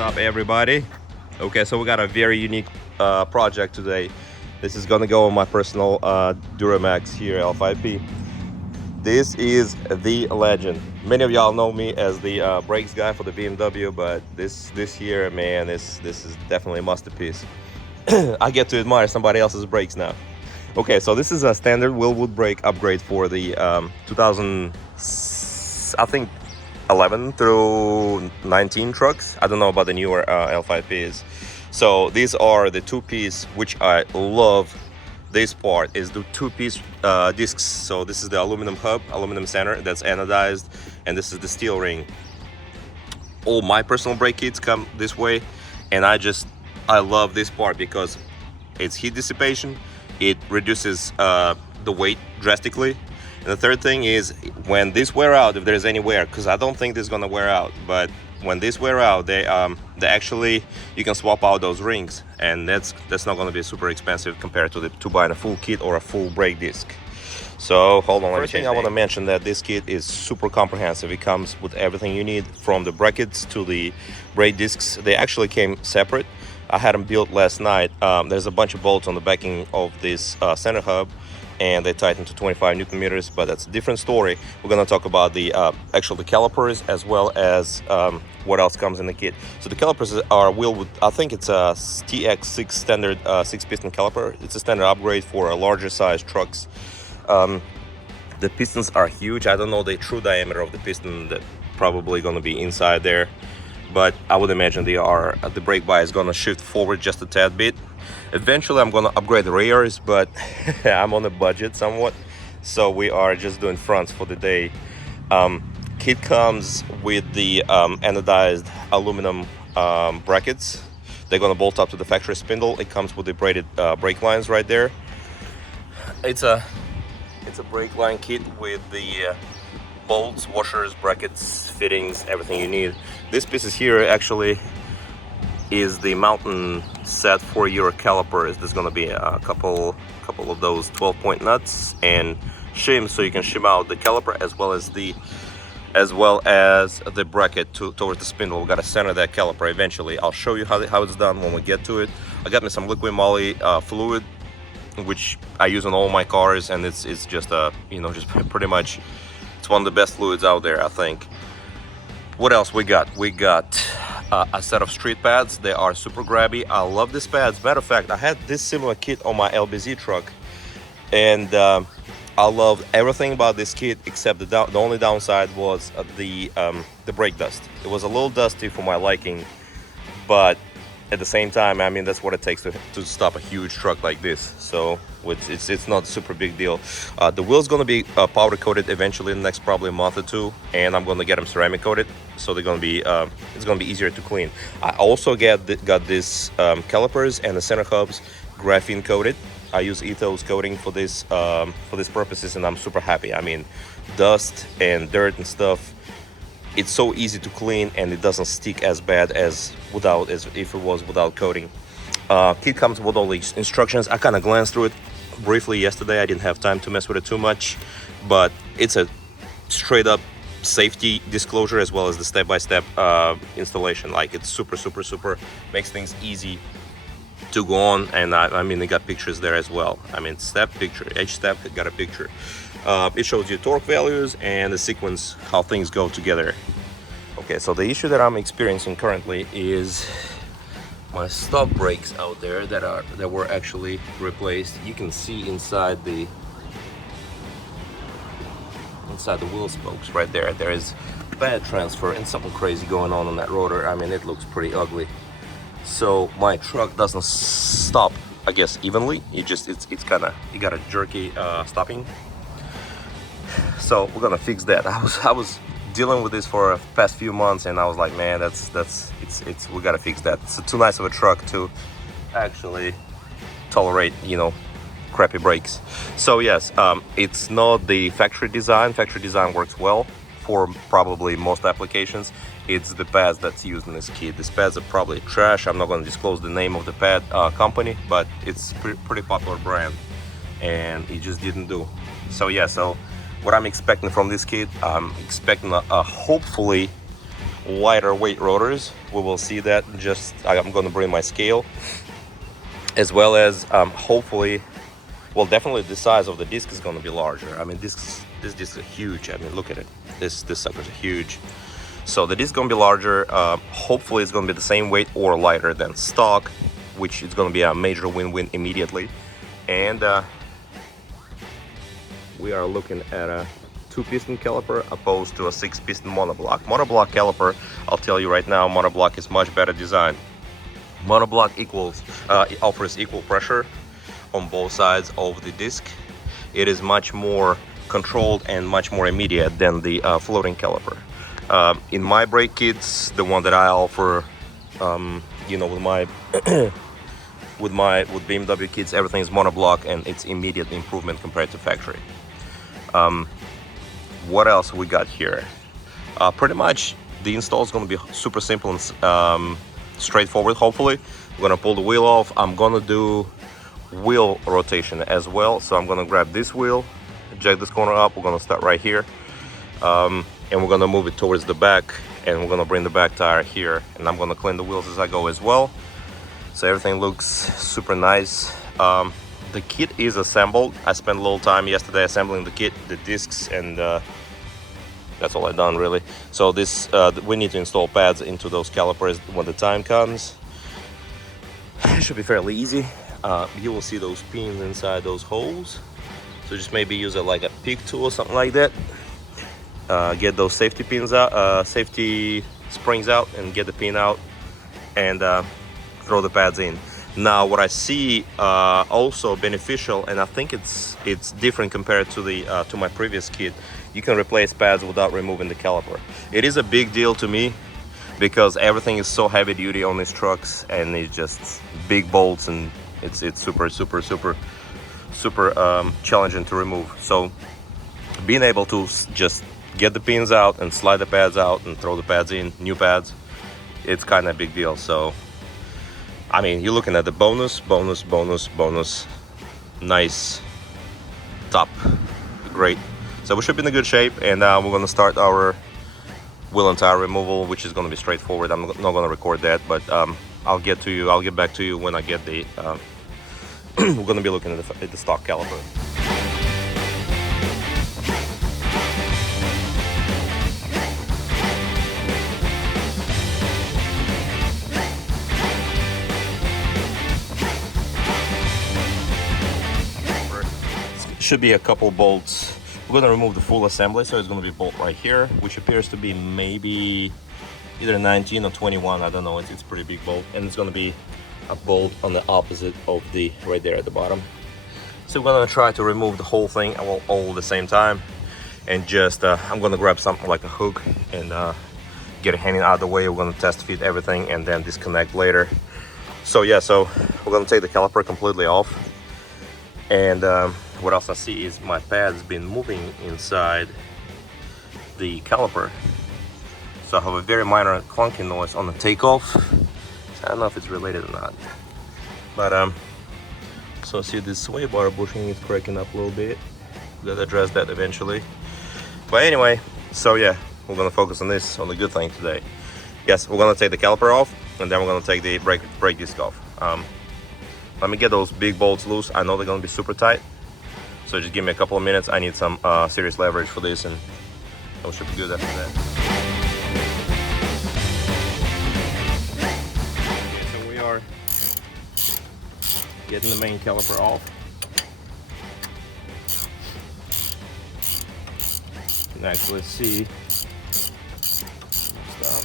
up, everybody? Okay, so we got a very unique project today. This is gonna go on my personal Duramax here, L5P. This is the legend. Many of y'all know me as the brakes guy for the BMW, but this year, man, this is definitely a masterpiece. I get to admire somebody else's brakes now. Okay, so this is a standard Wilwood brake upgrade for the 2000, I think, 11 through 19 trucks. I don't know about the newer L5Ps. So these are the two-piece, which I love. This part is the two-piece discs. So this is the aluminum hub, aluminum center that's anodized, and this is the steel ring. All my personal brake kits come this way, and I love this part because it's heat dissipation. It reduces the weight drastically. And the third thing is, when this wear out, if there's any wear, because I don't think this is gonna wear out, but when this wear out, they actually, you can swap out those rings, and that's not gonna be super expensive compared to buying a full kit or a full brake disc. So hold on, first thing I want to mention that this kit is super comprehensive. It comes with everything you need, from the brackets to the brake discs. They actually came separate. I had them built last night. There's a bunch of bolts on the backing of this center hub, and they tighten to 25 Newton meters, but that's a different story. We're gonna talk about the the calipers, as well as what else comes in the kit. So the calipers are Wilwood. I think it's a TX6 standard 6-piston caliper. It's a standard upgrade for larger size trucks. The pistons are huge. I don't know the true diameter of the piston. That probably gonna be inside there, but I would imagine the brake bar is gonna shift forward just a tad bit. Eventually I'm gonna upgrade the rears, but I'm on a budget somewhat, so we are just doing fronts for the day. Kit comes with the anodized aluminum brackets. They're gonna bolt up to the factory spindle. It comes with the braided brake lines right there. It's a brake line kit with the bolts, washers, brackets, fittings, everything you need. This piece is here actually is the mountain set for your calipers. There's gonna be a couple of those 12-point nuts and shims, so you can shim out the caliper as well as the bracket towards the spindle. We gotta center that caliper eventually. I'll show you how it's done when we get to it. I got me some liquid moly fluid, which I use on all my cars, and it's just just pretty much, it's one of the best fluids out there, I think. What else we got? We got a set of street pads. They are super grabby. I love these pads. Matter of fact, I had this similar kit on my LBZ truck, and I loved everything about this kit except the only downside was the brake dust. It was a little dusty for my liking, but at the same time, I mean, that's what it takes to stop a huge truck like this. So it's not a super big deal. The wheel's gonna be powder coated eventually in the next probably a month or two, and I'm gonna get them ceramic coated, so they're gonna be it's gonna be easier to clean. I also got this calipers and the center hubs graphene coated. I use ethos coating for these purposes, and I'm super happy. I mean, dust and dirt and stuff, it's so easy to clean, and it doesn't stick as bad as if it was without coating. Kit comes with all the instructions. I kind of glanced through it briefly yesterday. I didn't have time to mess with it too much, but it's a straight up safety disclosure as well as the step-by-step installation. Like, it's super makes things easy to go on, and I mean, they got pictures there as well. I mean, step picture, each step got a picture. It shows you torque values and the sequence, how things go together. Okay, so the issue that I'm experiencing currently is my stock brakes out there that were actually replaced. You can see inside the wheel spokes right there. There is bad transfer and something crazy going on that rotor. I mean, it looks pretty ugly. So my truck doesn't stop, I guess, evenly. It's kind of, you got a jerky stopping. So we're gonna fix that. I was dealing with this for the past few months, and I was like, man, we gotta fix that. It's too nice of a truck to actually tolerate, crappy brakes. So yes, it's not the factory design. Factory design works well for probably most applications. It's the pads that's used in this kit. These pads are probably trash. I'm not going to disclose the name of the pad company, but it's pretty popular brand, and it just didn't do. So yeah, so what I'm expecting from this kit, I'm expecting a hopefully lighter weight rotors. We will see that. I'm going to bring my scale, as well as hopefully, well, definitely the size of the disc is going to be larger. I mean, this disc is huge. I mean, look at it. This sucker's huge. So the disc is going to be larger. Hopefully it's going to be the same weight or lighter than stock, which is going to be a major win-win immediately. And we are looking at a 2-piston caliper opposed to a 6-piston monoblock. Monoblock caliper, I'll tell you right now, monoblock is much better design. Monoblock offers equal pressure on both sides of the disc. It is much more controlled and much more immediate than the floating caliper. In my brake kits, the one that I offer, you know, with my with BMW kits, everything is monoblock and it's immediate improvement compared to factory. What else we got here? Pretty much the install is going to be super simple and straightforward. Hopefully we're going to pull the wheel off. I'm going to do wheel rotation as well, so I'm going to grab this wheel, jack this corner up. We're going to start right here, and we're going to move it towards the back, and we're going to bring the back tire here, and I'm going to clean the wheels as I go as well, so everything looks super nice. The kit is assembled. I spent a little time yesterday assembling the kit, the discs, and that's all I've done really. So this we need to install pads into those calipers when the time comes. It should be fairly easy. You will see those pins inside those holes, so just maybe use like a pick tool or something like that. Get those safety pins out, safety springs out, and get the pin out, and throw the pads in. Now what I see also beneficial, and I think it's different compared to the to my previous kit, you can replace pads without removing the caliper. It is a big deal to me because everything is so heavy duty on these trucks, and it's just big bolts, and it's super challenging to remove. So being able to just get the pins out and slide the pads out and throw the pads in, new pads, it's kind of a big deal. So I mean, you're looking at the bonus, nice, top, great. So we should be in a good shape, and we're going to start our wheel and tire removal, which is going to be straightforward. I'm not going to record that, but I'll get back to you when I get the we're going to be looking at the stock caliper. Should be a couple bolts. We're going to remove the full assembly, so it's going to be a bolt right here, which appears to be maybe either 19 or 21. I don't know. It's pretty big bolt, and it's going to be a bolt on the opposite of the right there at the bottom. So we're going to try to remove the whole thing all at the same time, and just I'm going to grab something like a hook and get it hanging out of the way. We're going to test fit everything and then disconnect later. So yeah, so we're going to take the caliper completely off, and what else I see is my pad's been moving inside the caliper, so I have a very minor clunking noise on the takeoff. So I don't know if it's related or not, but so see this sway bar bushing is cracking up a little bit. Gotta address that eventually. But anyway, so yeah, we're gonna focus on this, on the good thing today. Yes, we're gonna take the caliper off, and then we're gonna take the brake disc off. Let me get those big bolts loose. I know they're gonna be super tight, so just give me a couple of minutes. I need some serious leverage for this, and we should be good after that. Okay, so we are getting the main caliper off. You can actually see. Stop.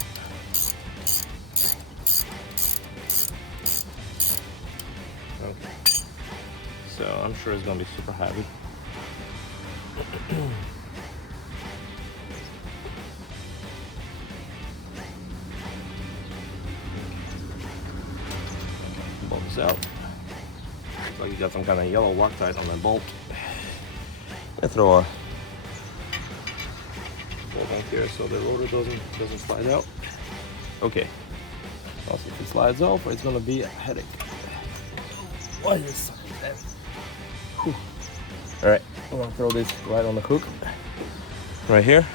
Okay. So I'm sure it's gonna be super heavy. Bolt this out. Looks like you got some kind of yellow Loctite on that bolt. I throw a bolt on here so the rotor doesn't slide out. Okay. Also, if it slides off, it's gonna be a headache. What is that? All right, I'm gonna throw this right on the hook, right here.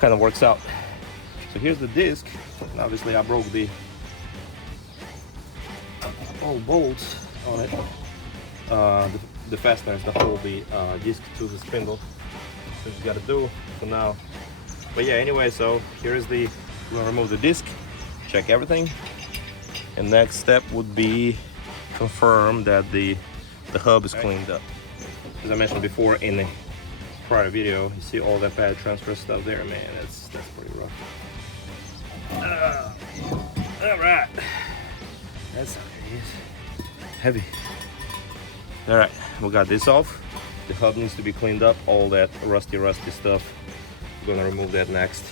Kind of works out. So here's the disc, and obviously I broke the all bolts on it, the fasteners that hold the disc to the spindle. That's what you gotta do for now. But yeah, anyway, so here is the, we're gonna remove the disc, check everything, and next step would be confirm that the hub is cleaned up. As I mentioned before in the prior video, you see all that pad transfer stuff there, man. That's pretty rough. All right, that's heavy. All right, we got this off. The hub needs to be cleaned up, all that rusty stuff. We're gonna remove that next.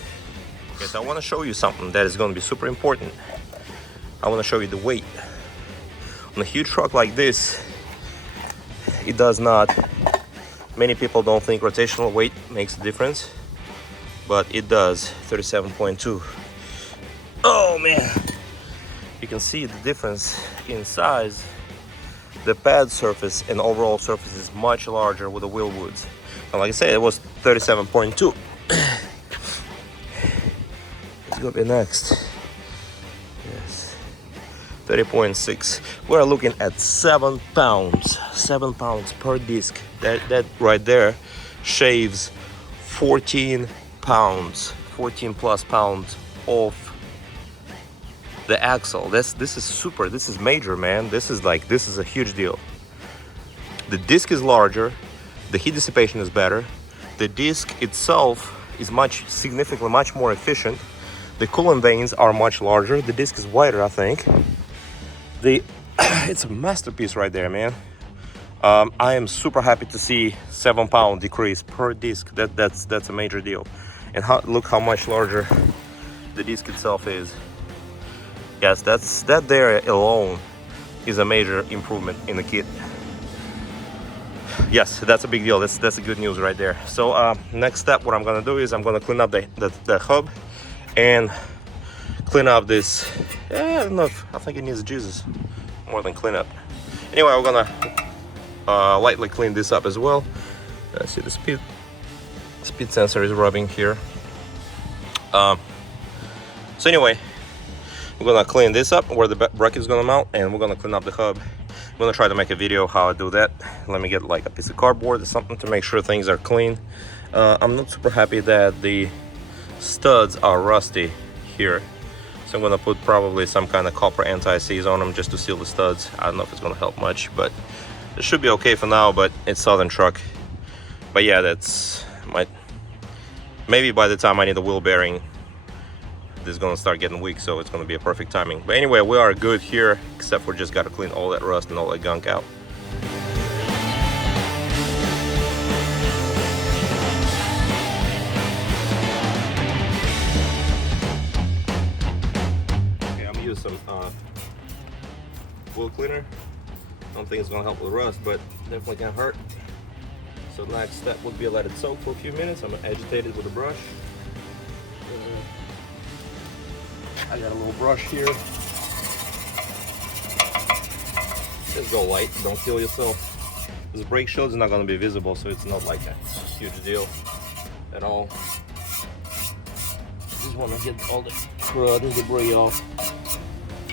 Okay, so I want to show you something that is going to be super important. I want to show you the weight. On a huge truck like this, it does not, many people don't think rotational weight makes a difference, but it does. 37.2. Oh man, you can see the difference in size. The pad surface and overall surface is much larger with the Wilwoods. And like I said, it was 37.2. Let's go be next. Yes, 30.6. We're looking at 7 pounds. 7 pounds per disc. That right there shaves 14 pounds, 14 plus pounds off the axle. This is super, this is major, man. This is a huge deal. The disc is larger, the heat dissipation is better, the disc itself is significantly much more efficient, the coolant vanes are much larger, the disc is wider, I think. It's a masterpiece right there, man. I am super happy to see 7 pound decrease per disc. That's a major deal. And look how much larger the disc itself is. Yes, that there alone is a major improvement in the kit. Yes, that's a big deal. That's a good news right there. So next step, what I'm gonna do is I'm gonna clean up the hub and clean up this. I don't know I think it needs Jesus more than clean up. Anyway, we're gonna lightly clean this up as well. See the speed sensor is rubbing here. So anyway, we're gonna clean this up where the bracket is gonna mount, and we're gonna clean up the hub. I'm gonna try to make a video how I do that. Let me get like a piece of cardboard or something to make sure things are clean. I'm not super happy that the studs are rusty here, so I'm gonna put probably some kind of copper anti-seize on them just to seal the studs. I don't know if it's gonna help much, but it should be okay for now. But it's Southern truck. But yeah, maybe by the time I need a wheel bearing, this is gonna start getting weak, so it's gonna be a perfect timing. But anyway, we are good here, except for just gotta clean all that rust and all that gunk out. Okay, I'm gonna use some wheel cleaner. I don't think it's gonna help with rust, but definitely can hurt. So the next step would be let it soak for a few minutes. I'm gonna agitate it with a brush. I got a little brush here. Just go light, don't kill yourself. This brake shield is not going to be visible, so it's not like a huge deal at all. Just want to get all the crud and debris off.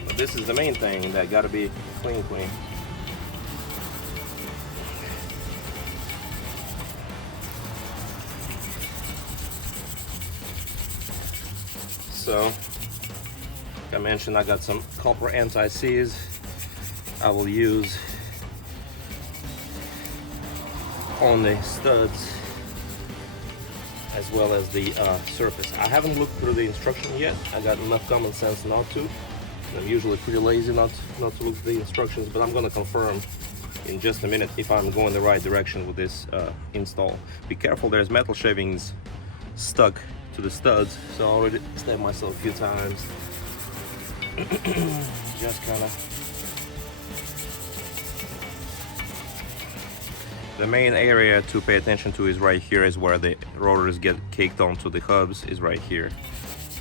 But this is the main thing that got to be clean. So, like I mentioned, I got some copper anti-seize I will use on the studs as well as the surface. I haven't looked through the instruction yet. I got enough common sense not to. I'm usually pretty lazy not to look through the instructions, but I'm going to confirm in just a minute if I'm going the right direction with this install. Be careful, there's metal shavings stuck to the studs, so I already stabbed myself a few times. Just kind of. The main area to pay attention to is right here, is where the rotors get caked onto the hubs, is right here.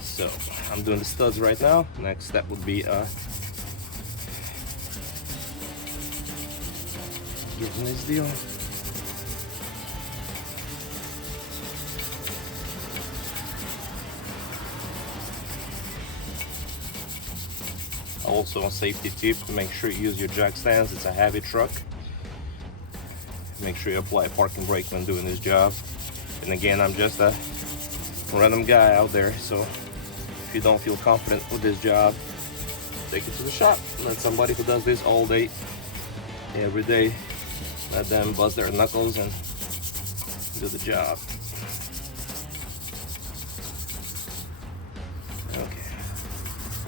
So I'm doing the studs right now. Next step would be getting this deal. Also a safety tip, make sure you use your jack stands. It's a heavy truck. Make sure you apply parking brake when doing this job. And again, I'm just a random guy out there, so if you don't feel confident with this job, take it to the shop. Let somebody who does this all day, every day, let them bust their knuckles and do the job. Okay,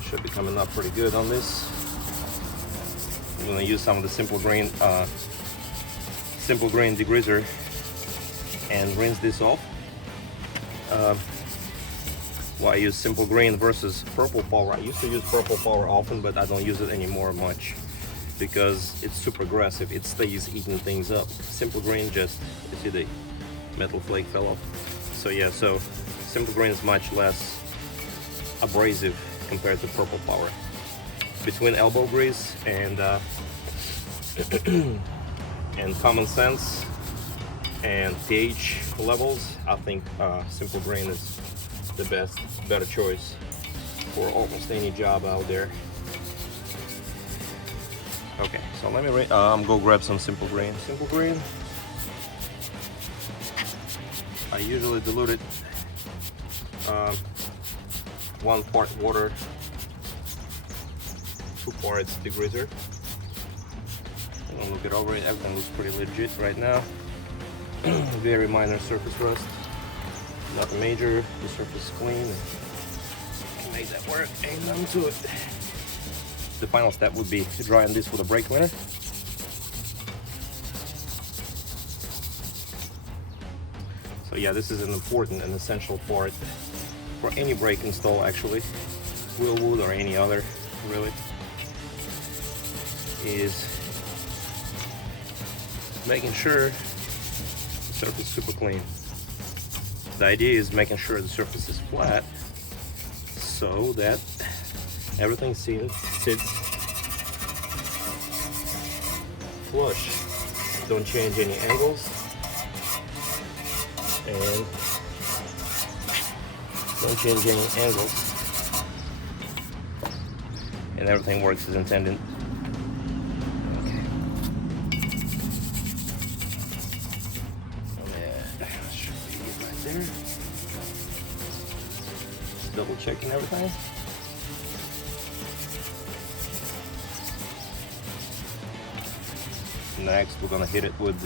should be coming up pretty good on this. I'm gonna use some of the simple grain degreaser and rinse this off. Why I use simple grain versus purple power? I used to use purple power often, but I don't use it anymore much because it's super aggressive. It stays eating things up. Simple grain, just, you see the metal flake fell off. So yeah, so simple grain is much less abrasive compared to purple power. Between elbow grease and and common sense and pH levels, I think simple grain is the better choice for almost any job out there. Okay, so let me go grab some simple grain. Simple grain, I usually dilute it 1 part water, 2 parts degreaser. I'm gonna look it over. Everything looks pretty legit right now. Very minor surface rust, nothing major. The surface is clean. I can make that work. Ain't nothing to it. The final step would be drying this with a brake cleaner. So yeah, this is an important and essential part for any brake install, actually, Wilwood or any other, really, is making sure the surface is super clean. The idea is making sure the surface is flat so that everything sits flush. Don't change any angles and and everything works as intended. Okay. That should be it right there. Just double checking everything. Next, we're gonna hit it with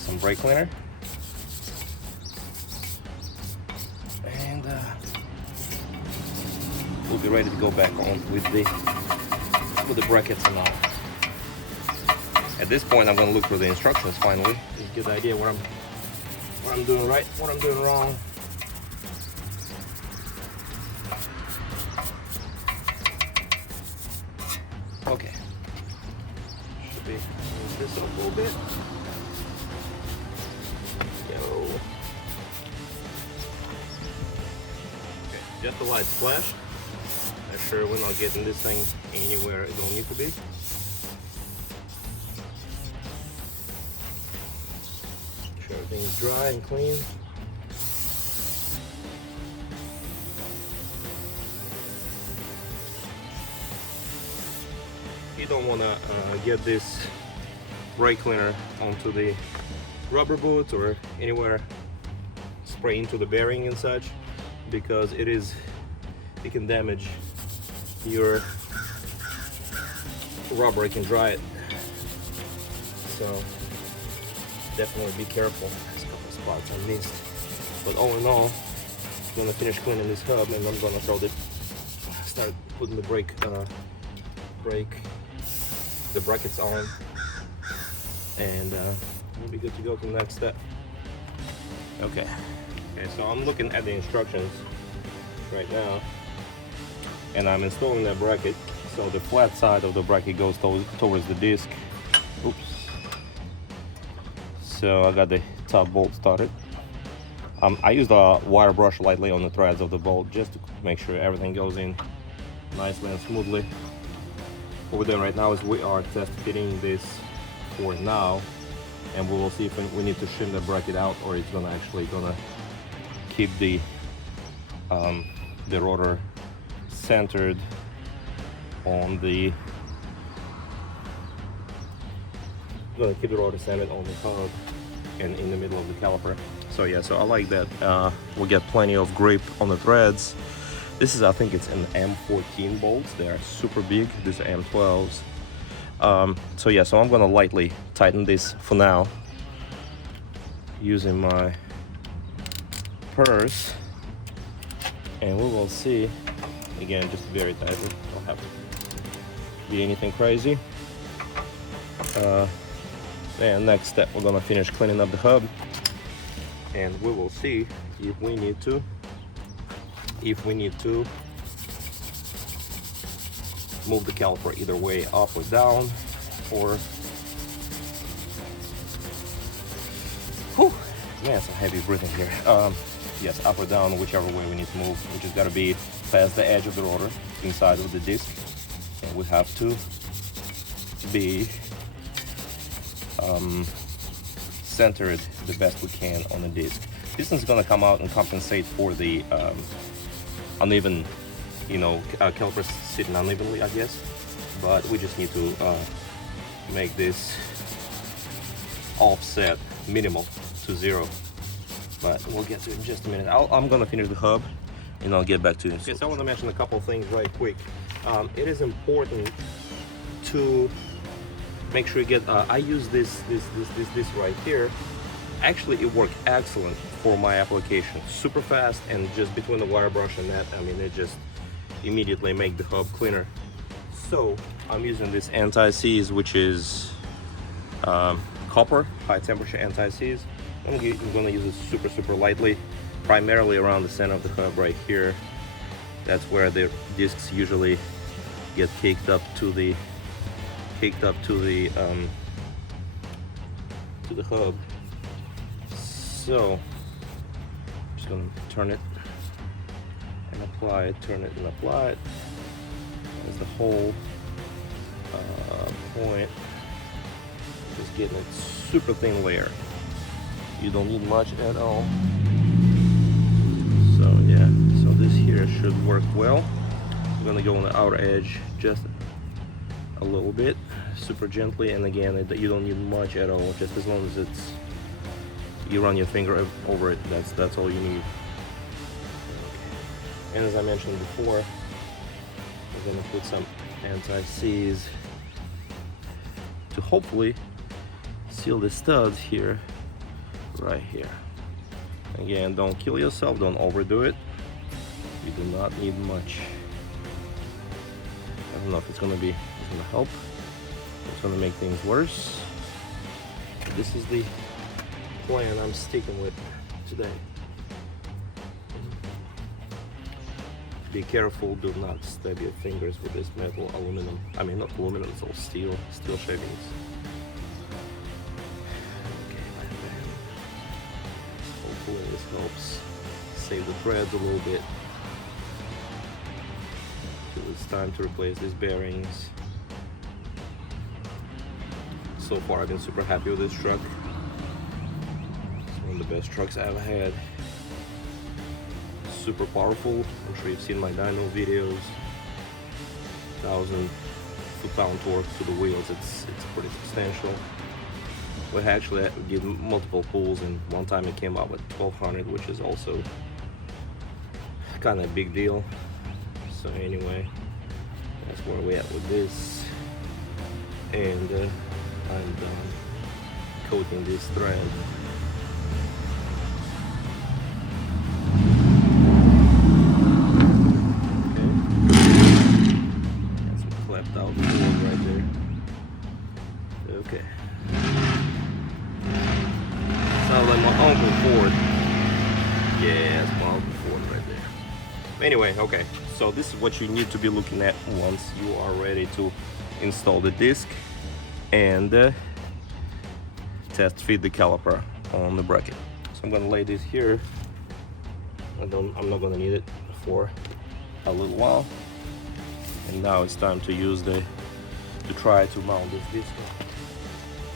some brake cleaner, and we'll be ready to go back on with the brackets and all. At this point, I'm gonna look through the instructions finally to get an idea what I'm doing right, what I'm doing wrong. Okay. Should be move this up a little bit. Yo. Okay, just a light splash. Make sure we're not getting this thing anywhere it don't need to be. Make sure everything is dry and clean. You don't want to get this brake cleaner onto the rubber boots or anywhere, spray into the bearing and such, because it can damage your rubber. It can dry it, so definitely be careful. There's a couple spots I missed, but all in all, I'm gonna finish cleaning this hub and I'm gonna start putting the the brackets on, and we'll be good to go to the next step. Okay, so I'm looking at the instructions right now, and I'm installing that bracket. So the flat side of the bracket goes towards the disc. Oops. So I got the top bolt started. I used a wire brush lightly on the threads of the bolt just to make sure everything goes in nicely and smoothly. What we're doing right now is we are test fitting this for now, and we will see if we need to shim the bracket out or it's gonna keep the rotor centered on the. I'm gonna keep the rotor centered on the hub and in the middle of the caliper. So yeah, so I like that. We'll get plenty of grip on the threads. This is, I think it's an M14 bolts. They are super big. These are M12s. So yeah, so I'm gonna lightly tighten this for now using my purse, and we will see. Again, just very tightly. Don't have to be anything crazy. And next step, we're gonna finish cleaning up the hub, and we will see if we need to move the caliper either way, up or down, or whew, man, some heavy breathing here. Yes, up or down, whichever way we need to move. We just gotta be past the edge of the rotor, inside of the disc, and we have to be centered the best we can on the disc. Piston is gonna come out and compensate for the uneven, caliper sitting unevenly, I guess. But we just need to make this offset minimal to 0. But we'll get to it in just a minute. I'm gonna finish the hub and I'll get back to you. Okay, so I want to mention a couple of things right quick. It is important to make sure you get. I use this right here. Actually, it worked excellent for my application. Super fast, and just between the wire brush and that, I mean, it just immediately make the hub cleaner. So I'm using this anti-seize, which is copper, high temperature anti-seize. I'm gonna use it super lightly, primarily around the center of the hub right here. That's where the discs usually get caked up to the hub. So I'm just gonna turn it and apply it, turn it and apply it. That's the whole point. Just getting a super thin layer. You don't need much at all. So yeah, so this here should work well. I'm gonna go on the outer edge just a little bit, super gently, and again, you don't need much at all. Just as long as you run your finger over it, that's all you need. And as I mentioned before, I'm gonna put some anti-seize to hopefully seal the studs here, right here. Again, don't kill yourself, don't overdo it. You do not need much. I don't know if it's gonna help. It's gonna make things worse. This is the plan I'm sticking with today. Be careful, do not stab your fingers with this metal, aluminum. I mean, not aluminum, it's all steel shavings. Hopefully this helps save the threads a little bit. It's time to replace these bearings. So far I've been super happy with this truck. It's one of the best trucks I've had. Super powerful. I'm sure you've seen my dyno videos. 1,000 foot-pound torque to the wheels. It's pretty substantial. We actually did multiple pulls, and one time it came out with 1,200, which is also kind of a big deal. So anyway, that's where we're at with this. And I'm done coating this thread. Out Ford right there. Okay. Sounds like my Uncle Ford. Yeah, that's my Uncle Ford right there. Anyway, okay. So this is what you need to be looking at once you are ready to install the disc and test fit the caliper on the bracket. So I'm gonna lay this here. I'm not gonna need it for a little while. And now it's time to use to try to mount this disc.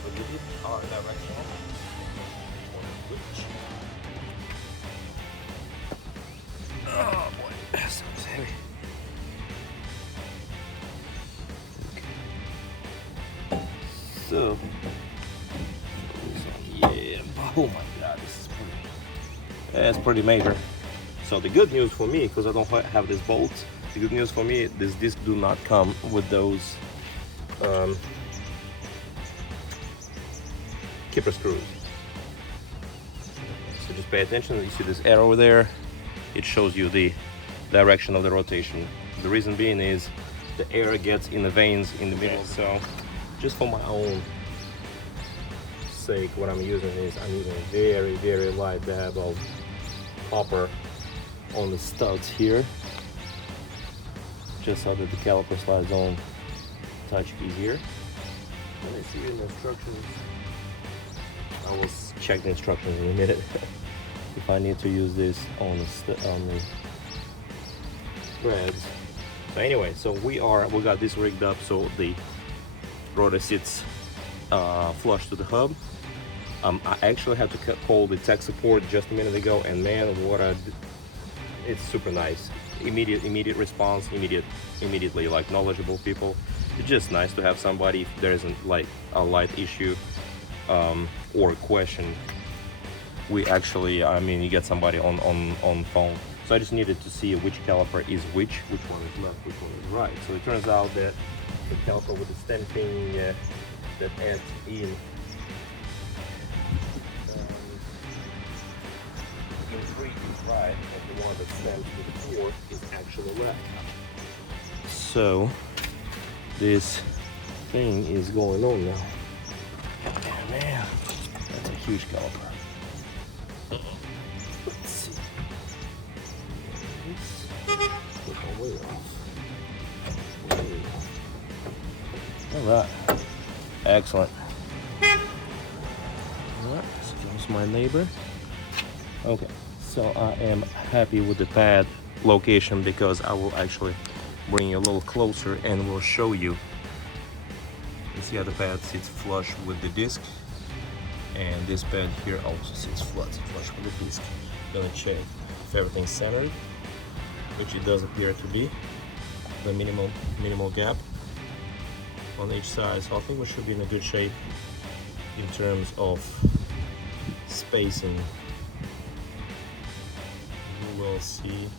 Look at it, our directional. Oh boy, that sounds heavy. So yeah, oh my god, this is that's pretty major. So the good news for me, because I don't have this bolt, the good news for me, this disc do not come with those keeper screws. So just pay attention. You see this arrow there? It shows you the direction of the rotation. The reason being is the air gets in the veins in the middle. So just for my own sake, what I'm using is I'm using a very, very light dab of copper on the studs here, just so that the caliper slides on touch easier. Let me see in the instructions. I will check the instructions in a minute if I need to use this on the threads. So anyway, so we got this rigged up so the rotor sits flush to the hub. I actually had to call the tech support just a minute ago, and man, it's super nice. Immediate response, immediately like knowledgeable people. It's just nice to have somebody if there isn't like a light issue or a question. We actually, I mean, you get somebody on phone. So I just needed to see which caliper is which one is left, which one is right. So it turns out that the caliper with the stamping that adds in 3 is right, and the one that stamps with 4 is actually left. So this thing is going on now. Oh man, that's a huge caliper. Let's see. Put my weight off. All right, excellent. All right, so comes my neighbor. Okay, so I am happy with the pad location because I will actually bring you a little closer and we'll show you. You see how the pad sits flush with the disc, and this pad here also sits flush with the disc. Gonna check if everything's centered, which it does appear to be. The minimal gap on each side, so I think we should be in a good shape in terms of spacing. You will see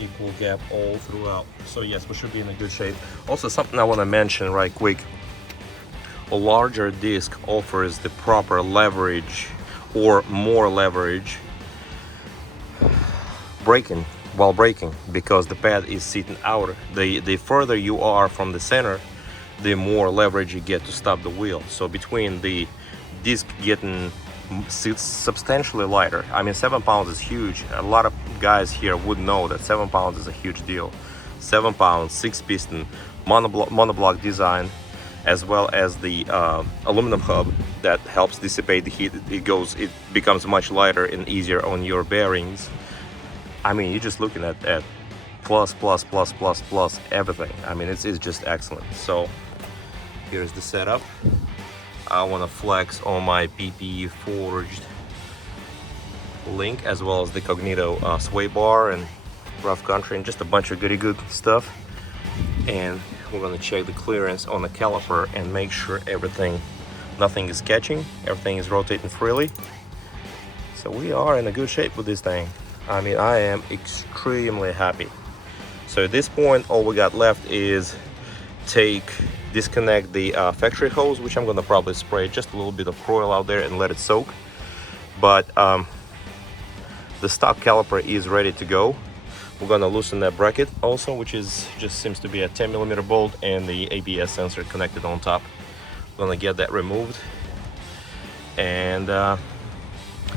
equal gap all throughout, so yes, we should be in a good shape. Also, something I want to mention right quick: a larger disc offers the proper leverage or more leverage while braking, because the pad is sitting out. The further you are from the center, the more leverage you get to stop the wheel. So between the disc getting substantially lighter, I mean 7 pounds is huge. A lot of guys here would know that 7 pounds is a huge deal. 7 pounds, 6 piston, monoblock design, as well as the aluminum hub that helps dissipate the heat. It becomes much lighter and easier on your bearings. I mean, you're just looking at plus everything. I mean, it's just excellent. So here's the setup. I want to flex on my PP forged link, as well as the Cognito sway bar and rough country and just a bunch of goody good stuff. And we're going to check the clearance on the caliper and make sure nothing is catching, everything is rotating freely. So we are in a good shape with this thing. I mean, I am extremely happy. So at this point, all we got left is disconnect the factory hose, which I'm gonna probably spray just a little bit of Kroil out there and let it soak. But the stock caliper is ready to go. We're gonna loosen that bracket also, which just seems to be a 10mm bolt, and the ABS sensor connected on top. We're gonna get that removed. And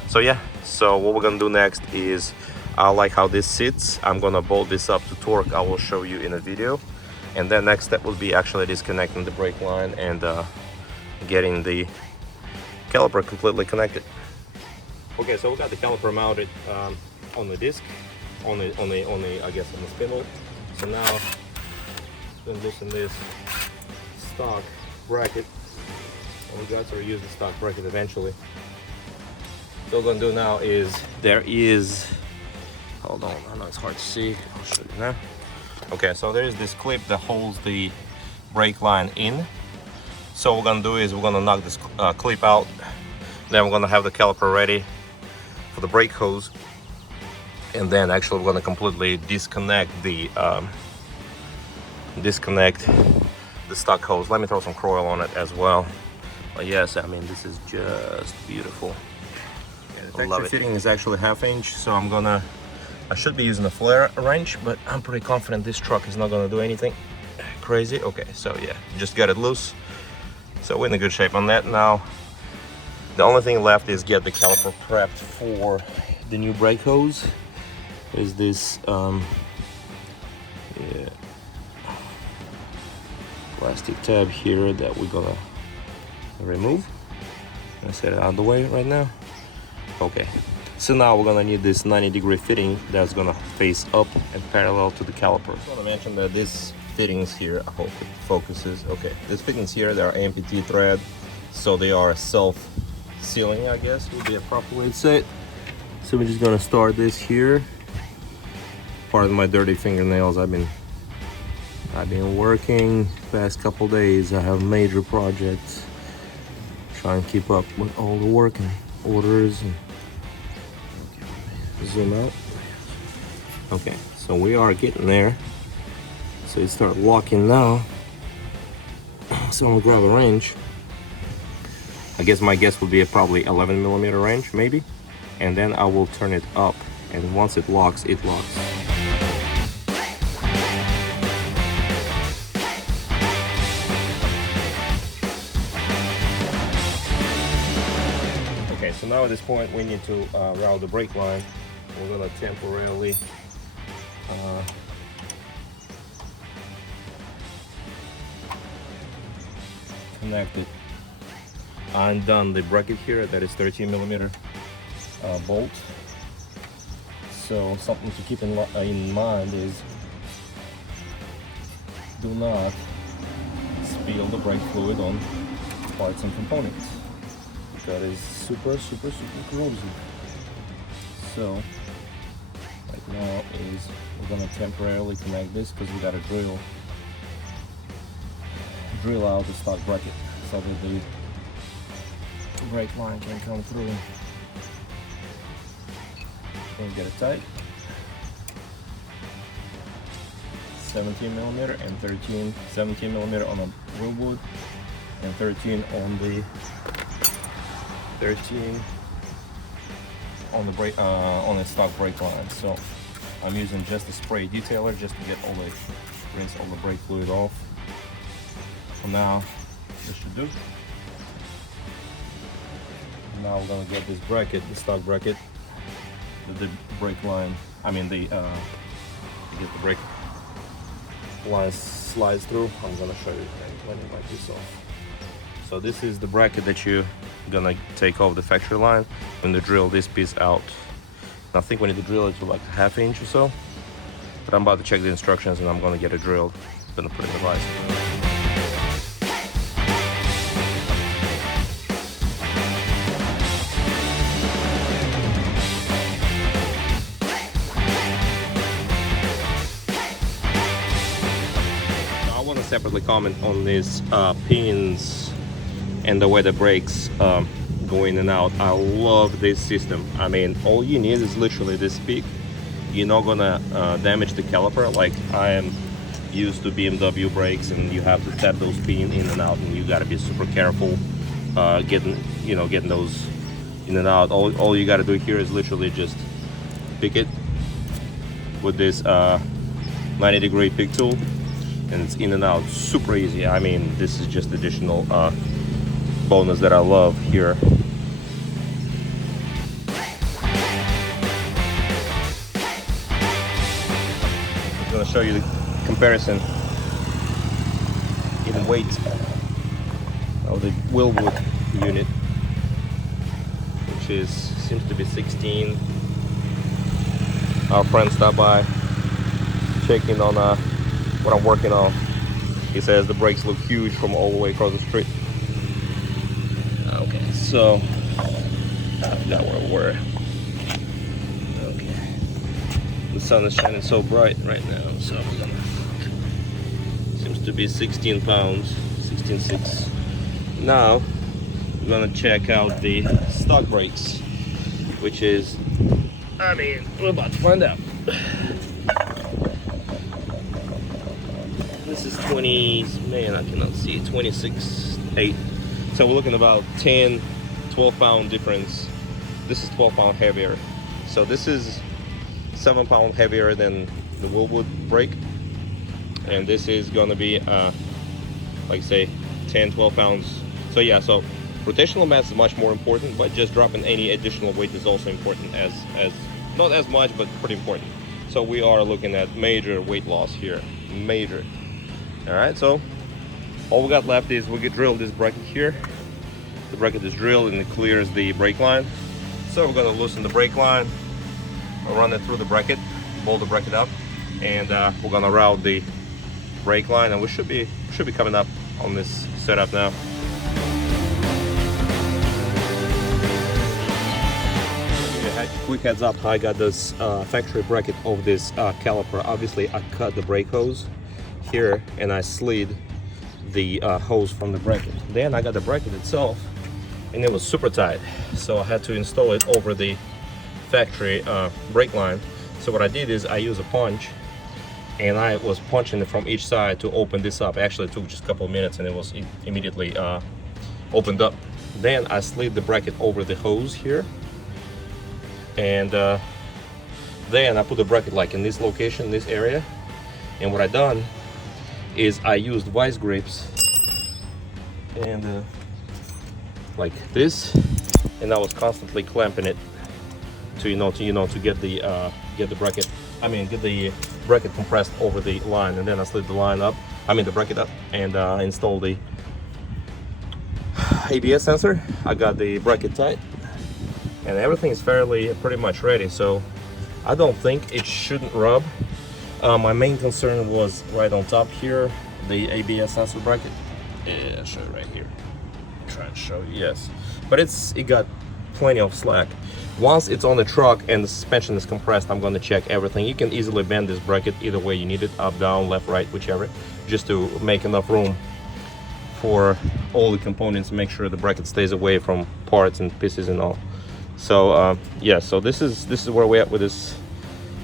so yeah, so what we're gonna do next is, I like how this sits. I'm gonna bolt this up to torque. I will show you in a video. And then next step will be actually disconnecting the brake line and getting the caliper completely connected. Okay, so we got the caliper mounted on the disc, on the I guess on the spindle. So now then loosen this stock bracket. And we got to reuse the stock bracket eventually. So what we're gonna do now is hold on, I know it's hard to see. I'll show you now. Okay, so there's this clip that holds the brake line in. So what we're gonna do is we're gonna knock this clip out. Then we're gonna have the caliper ready for the brake hose. And then actually we're gonna completely disconnect the stock hose. Let me throw some coil on it as well. But yes, I mean, this is just beautiful. Yeah, the texture fitting is actually 1/2 inch, so I should be using a flare wrench, but I'm pretty confident this truck is not gonna do anything crazy. Okay, so yeah, just got it loose. So we're in a good shape on that. Now, the only thing left is get the caliper prepped for the new brake hose. Is this plastic tab here that we're gonna remove. I set it out of the way right now. Okay, so now we're gonna need this 90-degree fitting that's gonna face up and parallel to the caliper. I just want to mention that these fittings here, I hope it focuses. Okay, these fittings here, they are AMPT thread, so they are self-sealing, I guess would be a proper way to say it. So we're just gonna start this here. Pardon my dirty fingernails. I've been working past couple days. I have major projects. Trying to keep up with all the work and orders. And zoom out. Okay, so we are getting there. So it started locking now. So I'm gonna grab a wrench. I guess my guess would be a probably 11mm wrench, maybe. And then I will turn it up. And once it locks, it locks. Okay, so now at this point we need to route the brake line. We're gonna temporarily connect it. I undone the bracket here. That is 13mm bolt. So something to keep in mind is do not spill the brake fluid on parts and components. That is super corrosive. So right now is we're gonna temporarily connect this because we gotta drill out the stock bracket so that the brake line can come through. We'll get it tight. 17mm and 17mm on a Wilwood and 13 on the 13 on the brake on the stock brake line. So I'm using just a spray detailer just to get rinse all the brake fluid off. For now, this should do. Now we're gonna get this bracket, the stock bracket, the brake line. I mean to get the brake line slides through. I'm gonna show you when it might this off. So this is the bracket that you're gonna take off the factory line and to drill this piece out. I think we need to drill it to like 1/2 inch or so. But I'm about to check the instructions and I'm gonna get it drilled. I'm gonna put it in the vise. Separately comment on these pins and the way the brakes go in and out. I love this system. I mean, all you need is literally this peak. You're not gonna damage the caliper. Like I am used to BMW brakes, and you have to tap those pins in and out, and you gotta be super careful getting those in and out. All you gotta do here is literally just pick it with this 90-degree pick tool. And it's in and out super easy. I mean, this is just additional bonus that I love here. I'm gonna show you the comparison in weight of the Wilwood unit, which seems to be 16. Our friend stopped by, checking on what I'm working on. He says the brakes look huge from all the way across the street. Okay, so I forgot where we were. Okay, the sun is shining so bright right now, so I'm gonna, seems to be 16 pounds, 16.6. Now we're gonna check out the stock brakes, which is, I mean, we're about to find out. This is 20, man, I cannot see, 26.8. So we're looking about 10, 12 pound difference. This is 12 pound heavier. So this is 7 pound heavier than the Wilwood brake. And this is gonna be, like say, 10, 12 pounds. So yeah, so rotational mass is much more important, but just dropping any additional weight is also important, as not as much, but pretty important. So we are looking at major weight loss here, major. All right, so all we got left is we could drill this bracket here. The bracket is drilled and it clears the brake line. So we're gonna loosen the brake line, run it through the bracket, bolt the bracket up, and we're gonna route the brake line, and we should be coming up on this setup now. Quick heads up, I got this factory bracket of this caliper. Obviously I cut the brake hose here and I slid the hose from the bracket. Then I got the bracket itself and it was super tight, so I had to install it over the factory brake line. So what I did is I used a punch and I was punching it from each side to open this up. Actually it took just a couple of minutes and it was immediately opened up. Then I slid the bracket over the hose here, and then I put the bracket like in this location, this area. And what I done is I used vice grips and like this, and I was constantly clamping it to to get the bracket, get the bracket compressed over the line. And then I slid the line up, the bracket up, and installed the ABS sensor. I got the bracket tight and everything is pretty much ready, so I don't think it shouldn't rub. My main concern was right on top here, the ABS sensor bracket. Yeah, I'll show you right here. Try and show you, yes. But it got plenty of slack. Once it's on the truck and the suspension is compressed, I'm gonna check everything. You can easily bend this bracket either way you need it, up, down, left, right, whichever, just to make enough room for all the components, make sure the bracket stays away from parts and pieces and all. So yeah, so this is where we're at with this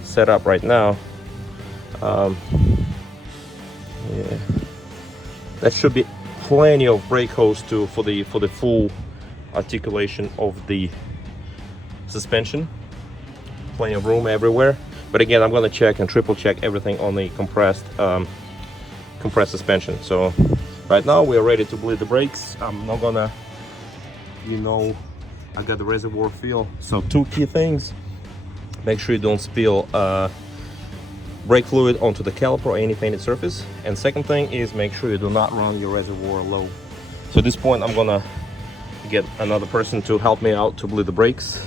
setup right now. Yeah, that should be plenty of brake hose for the full articulation of the suspension. Plenty of room everywhere. But again, I'm gonna check and triple check everything on the compressed suspension. So right now we're ready to bleed the brakes. I'm not gonna, I got the reservoir feel. So two key things: make sure you don't spill brake fluid onto the caliper or any painted surface, and second thing is make sure you do not run your reservoir low. So at this point I'm gonna get another person to help me out to bleed the brakes,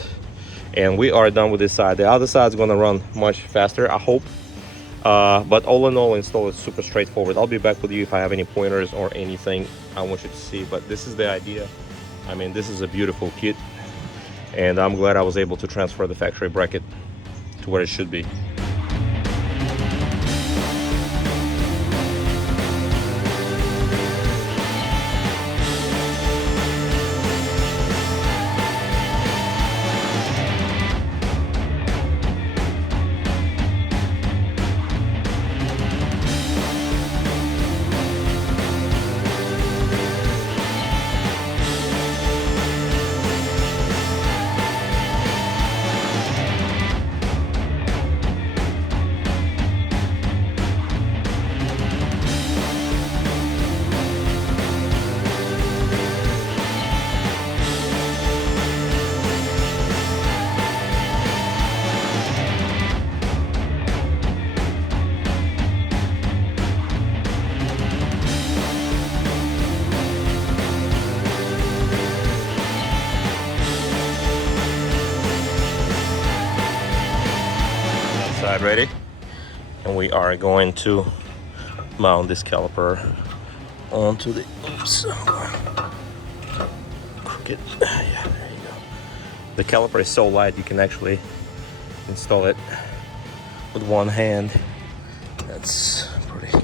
and we are done with this side. The other side is gonna run much faster, I hope, but all in all, install is super straightforward. I'll be back with you if I have any pointers or anything I want you to see, but this is the idea. This is a beautiful kit, and I'm glad I was able to transfer the factory bracket to where it should be. Ready, and we are going to mount this caliper onto the crooked, yeah, there you go. The caliper is so light you can actually install it with one hand. That's pretty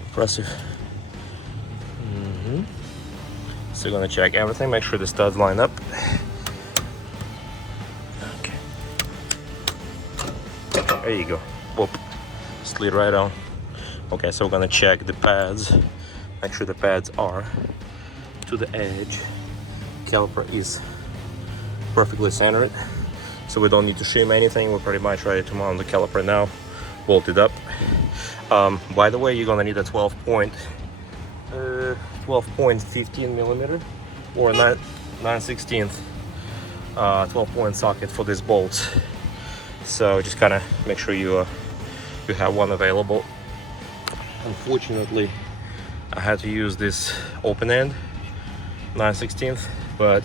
impressive. So we're gonna check everything, make sure the studs line up. Okay. There you go. Whoop. Slid right on. Okay, so we're gonna check the pads. Make sure the pads are to the edge. Caliper is perfectly centered, so we don't need to shim anything. We're pretty much ready to mount the caliper now. Bolted up. By the way, you're gonna need a 12.15 millimeter or 9/16 12-point socket for this bolt. So just kind of make sure you have one available. Unfortunately, I had to use this open end 9/16, but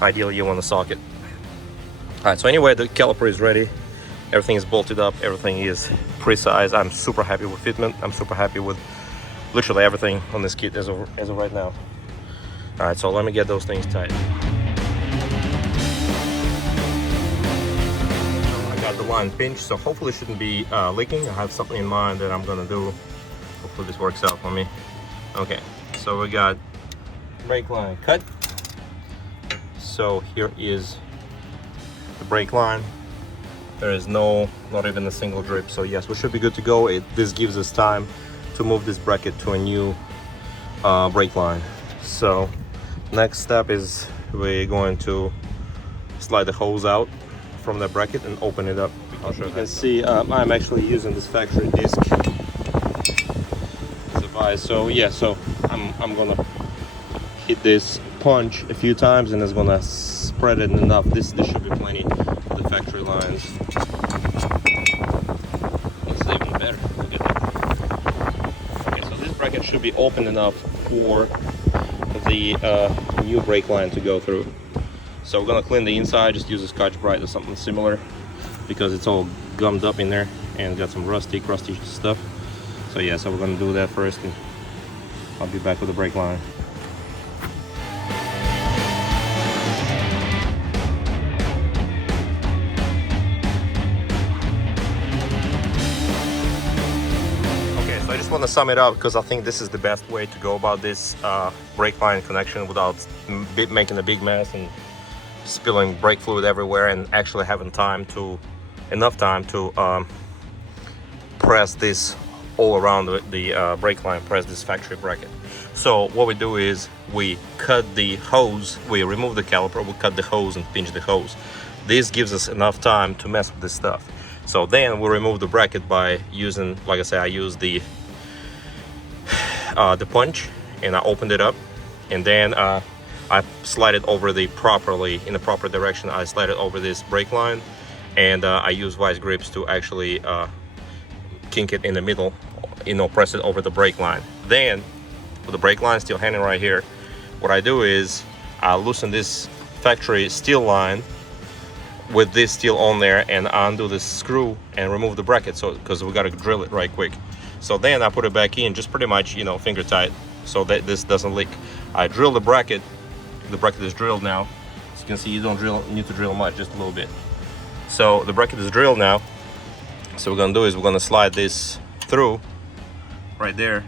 ideally you want a socket. All right, so anyway, the caliper is ready. Everything is bolted up, everything is precise. I'm super happy with fitment. I'm super happy with literally everything on this kit as of right now. All right, so let me get those things tight. I got the line pinched, so hopefully it shouldn't be leaking. I have something in mind that I'm gonna do. Hopefully this works out for me. Okay, so we got brake line cut. So here is the brake line. There is not even a single drip. So yes, we should be good to go. This gives us time to move this bracket to a new brake line. So next step is we're going to slide the hose out from the bracket and open it up. You can see I'm actually using this factory disc as a vise. So yeah, so I'm gonna hit this punch a few times and it's gonna spread it enough. This should be plenty of the factory lines. It's even better. Look at that. Okay, so this bracket should be open enough for the new brake line to go through. So we're gonna clean the inside. Just use a Scotch-Brite or something similar because it's all gummed up in there and got some crusty stuff. So yeah, so we're gonna do that first and I'll be back with the brake line. So I just want to sum it up because I think this is the best way to go about this brake line connection without making a big mess and spilling brake fluid everywhere, and actually having enough time to press this all around the brake line, press this factory bracket. So what we do is we cut the hose, we remove the caliper, we cut the hose and pinch the hose. This gives us enough time to mess with this stuff. So then we remove the bracket by using, like I said, I used the punch and I opened it up, and then I slide it over in the proper direction. I slide it over this brake line, and I use vice grips to actually kink it in the middle, press it over the brake line. Then with the brake line still hanging right here, what I do is I loosen this factory steel line with this steel on there and undo this screw and remove the bracket, so because we got to drill it right quick. So then I put it back in, just pretty much finger tight, so that this doesn't leak. I drill the bracket is drilled now. As you can see, you don't need to drill much, just a little bit. So the bracket is drilled now. So what we're gonna do is we're gonna slide this through right there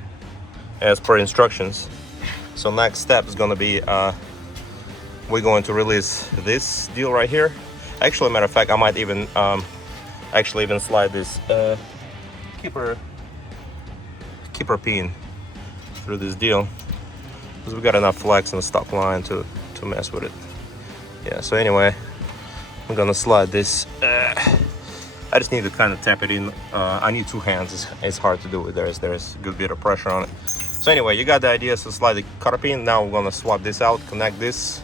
as per instructions. So next step is gonna be we're going to release this deal right here. Actually, matter of fact, I might even even slide this keeper pin through this deal because we got enough flex and stock line to mess with it. Yeah, so anyway, I'm gonna slide this. I just need to kind of tap it in. I need two hands. It's hard to do it. There's a good bit of pressure on it. So anyway, you got the idea. So slide the cotter pin. Now we're gonna swap this out, connect this,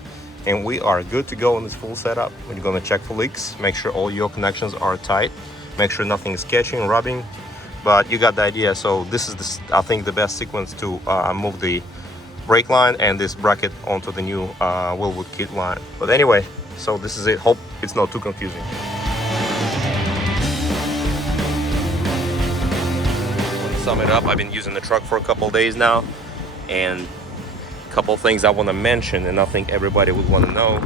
and we are good to go on this full setup. We're gonna check for leaks, make sure all your connections are tight, make sure nothing is catching, rubbing, but you got the idea. So this is I think the best sequence to move the brake line and this bracket onto the new Wilwood kit line. But anyway, so this is it. Hope it's not too confusing. To sum it up, I've been using the truck for a couple days now, and a couple things I want to mention, and I think everybody would want to know,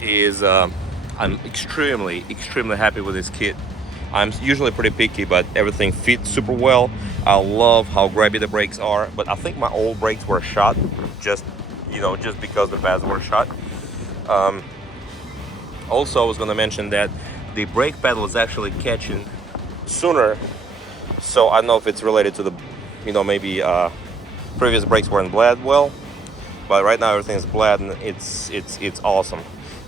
is I'm extremely happy with this kit. I'm usually pretty picky, but everything fits super well. I love how grabby the brakes are, but I think my old brakes were shot, just you know, just because the pads were shut. Also, I was going to mention that the brake pedal is actually catching sooner, so I don't know if it's related to the, you know, maybe previous brakes weren't bled well, but right now everything is bled and it's awesome.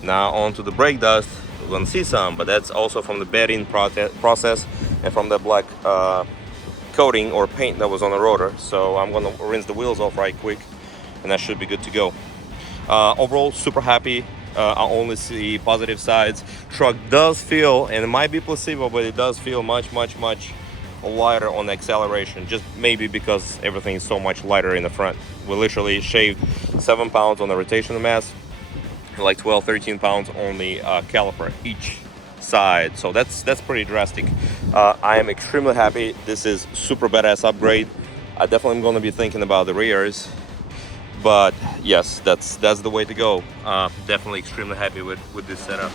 Now onto the brake dust, we're gonna see some, but that's also from the bedding process and from the black coating or paint that was on the rotor. So I'm gonna rinse the wheels off right quick, and that should be good to go. Overall, super happy. I only see positive sides. Truck does feel, and it might be placebo, but it does feel much lighter on the acceleration, just maybe because everything is so much lighter in the front. We literally shaved 7 pounds on the rotational mass, like 12-13 pounds on the caliper each side, so that's pretty drastic. I am extremely happy. This is super badass upgrade. I definitely am going to be thinking about the rears, but yes, that's the way to go. Definitely extremely happy with this setup.